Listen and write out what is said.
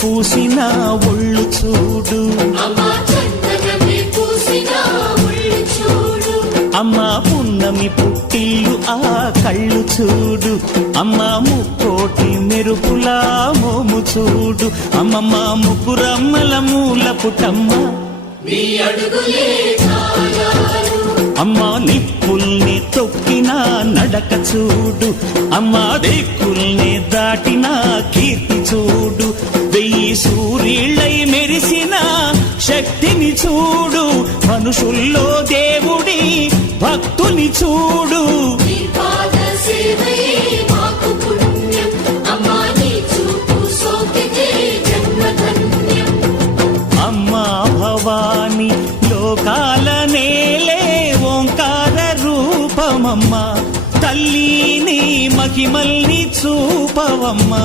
పూసిన ఒళ్ళు చూడు, అమ్మా పున్నమి పుట్టిల్లు ఆ కళ్ళు చూడు, అమ్మా ముక్కోటి మెరుపులా మోము చూడు, అమ్మమ్మ ముగ్గురమ్మల మూల పుటమ్మ అమ్మా నిప్పుల్ని తొక్కిన నడక చూడు, అమ్మా దిక్కుల్ని దాటిన కీర్తి చూడు, 1000 సూర్యుళ్ళై మెరిసిన శక్తిని చూడు, మనుషుల్లో దేవుడి భక్తుని చూడు. అమ్మా భవాని లోకాల నేలే ఓంకార రూపమమ్మా, తల్లిని మహిమల్ని చూపవమ్మా.